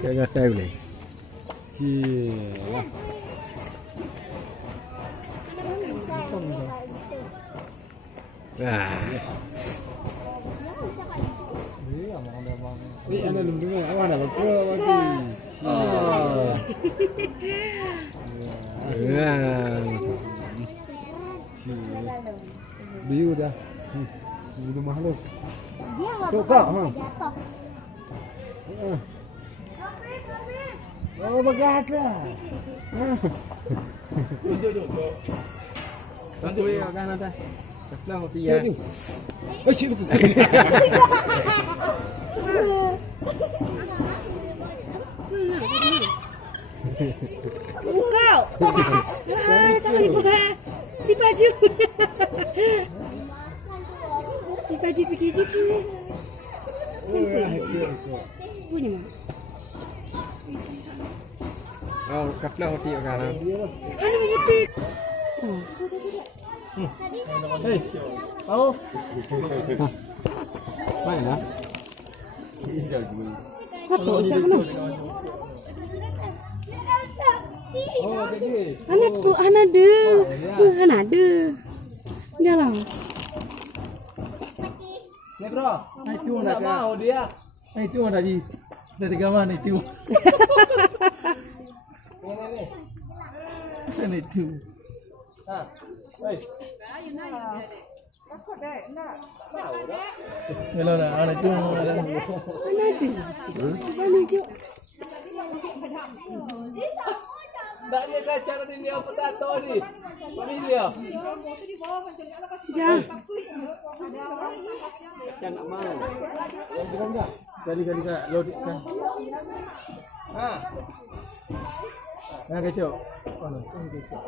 Kagak tahu nih. Cie. Wah. Ini ada lumba, awak ada apa lagi? Oh. Wah. Biu dah. Biu makhluk. Dia nggak Tuh, bakal Kak, ha. jatuh. Oh, bagat lah. Bantu ya kan ada. Kasih roti Ya. ya. Oh, shit. Kau. Jangan di baju. Di baju pergi je pun. Punya mah. Oh, kasih roti ya kan. Anu butik. Hei. Oh. Main lah. Apa jangan. Oh, gede. Anakku anak ada. Anak ada. Dah lah. Ni bro. Itu nak mau dia. Itu nak ji. Dah 3 mana itu. Ni itu. Ha. Hei. Hello dah, anak itu. Anak ada. Mana je? Tak dia kaca ni apa tak tahu ni. Mana dia? Jangan. Jangan nak mau. Kali-kali kan load kan. Ha. Nah kacau. Oh, no. Kacau.